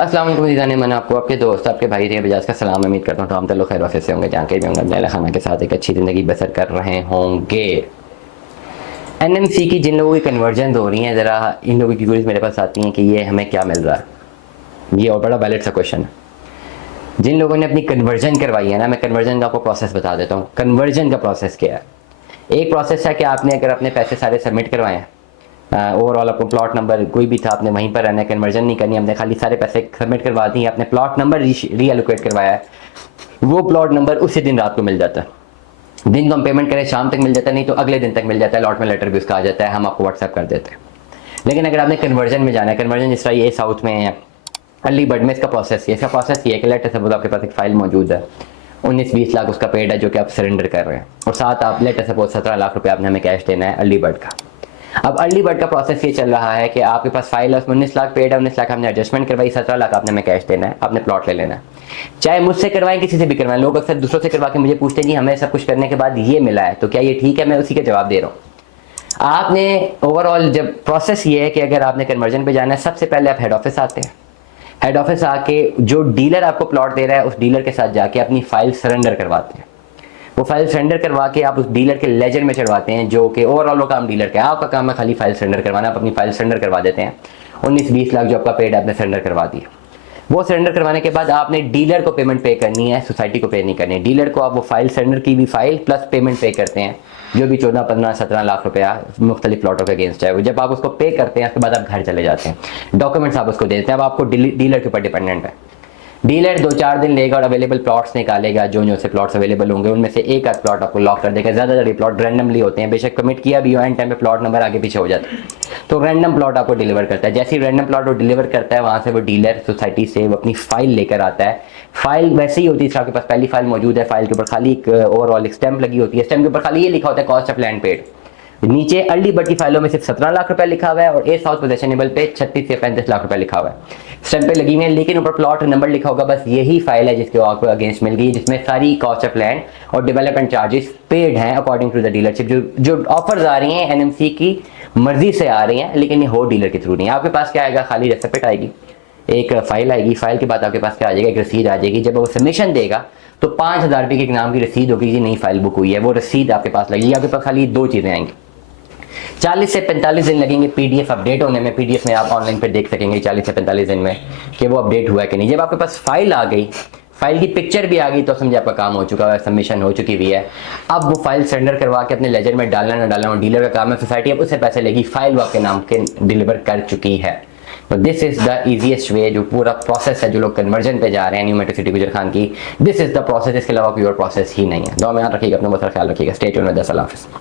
अस्सलाम वालेकुम जीजान, मैंने आपको आपके दोस्त आपके भाई थे बजाज का सलाम। उम्मीद करता हूँ तो हम तो लोग खैर वाफियत से होंगे, जहाँ के भी होंगे अपने अहल खाना के साथ एक अच्छी ज़िंदगी बसर कर रहे होंगे। एनएमसी की जिन लोगों की कन्वर्जन हो रही हैं, ज़रा इन लोगों की क्यूरीज मेरे पास आती हैं कि ये हमें क्या मिल रहा है। ये और बड़ा वैलिड सा क्वेश्चन है। जिन लोगों ने अपनी कन्वर्जन करवाई है ना, मैं कन्वर्जन का आपको प्रोसेस बता देता हूँ। कन्वर्जन का प्रोसेस क्या है? एक प्रोसेस है कि आपने अगर अपने पैसे सारे सबमिट करवाए हैं, ओवरऑल आपको प्लॉट नंबर कोई भी था, आपने वहीं पर रहना है, कन्वर्जन नहीं करनी, आपने खाली सारे पैसे सबमिट करवा दिए, आपने प्लॉट नंबर रीएलोकेट करवाया है, वो प्लॉट नंबर उसी दिन रात को मिल जाता है। दिन को हम पेमेंट करें शाम तक मिल जाता है, नहीं तो अगले दिन तक मिल जाता है। अलॉटमेंट लेटर भी उसका आ जाता है, हम आपको व्हाट्सएप कर देते हैं। लेकिन अगर आपने कन्वर्जन में जाना है, कन्वर्जन जिस तरह ये साउथ में है, अलीगढ़ में, इसका प्रोसेस ये है कि लेटर सपोज आपके पास एक फाइल मौजूद है, 19-20 लाख उसका पेड है जो कि आप सरेंडर कर रहे हैं, और साथ आप लेटर सपोज 17 लाख रुपए आपने हमें कैश देना है अलीगढ़ का। अब अर्ली बर्ड का प्रोसेस ये चल रहा है कि आपके पास फाइल है, उसमें 19 लाख पेड है, 19 लाख हमने एडजस्टमेंट करवाई, 17 लाख आपने हमें कैश देना है, आपने प्लॉट ले लेना है। चाहे मुझसे करवाएं, किसी से भी करवाएं। लोग अक्सर दूसरों से करवा के मुझे पूछते हैं जी हमें सब कुछ करने के बाद ये मिला है तो क्या ये ठीक है? मैं उसी का जवाब दे रहा हूँ। आपने ओवरऑल जब प्रोसेस ये है कि अगर आपने कन्वर्जन पे जाना है, सबसे पहले आप हेड ऑफिस आते हैं। हेड ऑफिस आके जो डीलर आपको प्लॉट दे रहा है उस डीलर के साथ जाके अपनी फाइल सरेंडर करवाते हैं। वो फाइल सरेंडर करवा के आप उस डीलर के लेजर में चढ़वाते हैं, जो कि ओवरऑल काम डीलर का है। आपका काम है खाली फाइल सरेंडर करवाना। आप अपनी फाइल सरेंडर करवा देते हैं। 19-20 लाख जो आपका पेड आपने सरेंडर करवा दिया। वो सरेंडर करवाने के बाद आपने डीलर को पेमेंट पे करनी है, सोसाइटी को पे नहीं करनी है। डीलर को आप वो फाइल सरेंडर की भी फाइल प्लस पेमेंट पे करते हैं, जो भी 14, 15, 17 लाख रुपया मुख्तलिफ प्लॉटों के अगेंस्ट है। जब आप उसको पे करते हैं उसके बाद आप घर चले जाते हैं, डॉक्यूमेंट्स आप उसको दे देते हैं। अब आपको डीलर के ऊपर डिपेंडेंट है। डीलर 2-4 दिन लेगा और अवेलेबल प्लॉट्स निकालेगा। जो से प्लॉट्स अवेलेबल होंगे उनमें से एक आध प्लॉट आपको लॉक कर देगा। ज़्यादातर प्लॉट रैंडमली होते हैं, बेशक कमिट किया भी हो, एंड टाइम पे प्लॉट नंबर आगे पीछे हो जाता है, तो रैंडम प्लॉट आपको डिलीवर करता है। जैसे ही रैंडम प्लॉट वो डिलीवर करता है, वहाँ से वो डीलर सोसाइटी से वो अपनी फाइल लेकर आता है। फाइल वैसे ही होती है, आपके पास पहली फाइल मौजूद है, फाइल के ऊपर खाली एक ओवरऑल एक स्टैंप लगी होती है। स्टैंप के ऊपर खाली ये लिखा होता है कॉस्ट ऑफ लैंड पेड। नीचे अर्ली बर्ड की फाइलों में सिर्फ 17 लाख रुपए लिखा हुआ है, और ए साउथ पोजेशनेबल पे 36 से 35 लाख रुपए लिखा हुआ है। स्टैंप पे लगी हुई है, लेकिन ऊपर प्लॉट नंबर लिखा होगा। बस यही फाइल है जिसके आपको अगेंस्ट मिल गई, जिसमें सारी कॉस्ट ऑफ लैंड और डेवलपमेंट चार्जेस पेड हैं अकॉर्डिंग टू द डीलरशिप। जो ऑफर्स आ रही हैं एनएमसी की मर्जी से आ रही हैं, लेकिन ये हो डीलर के थ्रू नहीं। आपके पास क्या आएगा? खाली रेसिप्ट आएगी, एक फाइल आएगी। फाइल के बाद आपके पास क्या आ जाएगा? एक रसीद आ जाएगी। जब वो सबमिशन देगा तो 5,000 रुपये के नाम की रसीद होगी जी, नई फाइल बुक हुई है। वो रसीद आपके पास लगेगी। आपके पास खाली 2 चीज़ें आएंगी। 40 से 45 दिन लगेंगे पीडीएफ अपडेट होने में। पीडीएफ में आप ऑनलाइन पे देख सकेंगे 40 से 45 दिन में कि वो अपडेट हुआ है कि नहीं। जब आपके पास फाइल आ गई, फाइल की पिक्चर भी आ गई, तो समझे आपका काम हो चुका है, सबमिशन हो चुकी हुई है। अब वो फाइल सरेंडर करवा के अपने लेजर में डालना ना डालना डीलर का काम है। सोसाइटी अब उससे पैसे लेगी, फाइल वो आपके नाम के डिलीवर कर चुकी है। तो this is the easiest way. जो पूरा प्रोसेस है, जो लोग कन्वर्जन पे जा रहे हैं न्यू मेट्रो सिटी गुजर खान की, दिस इज द प्रोसेस। इसके अलावा कोई और प्रोसेस ही नहीं है। दुआ में याद रखिएगा, अपना बहुत सारा ख्याल रखिएगा। Stay tuned with us. अल्लाह हाफिज़।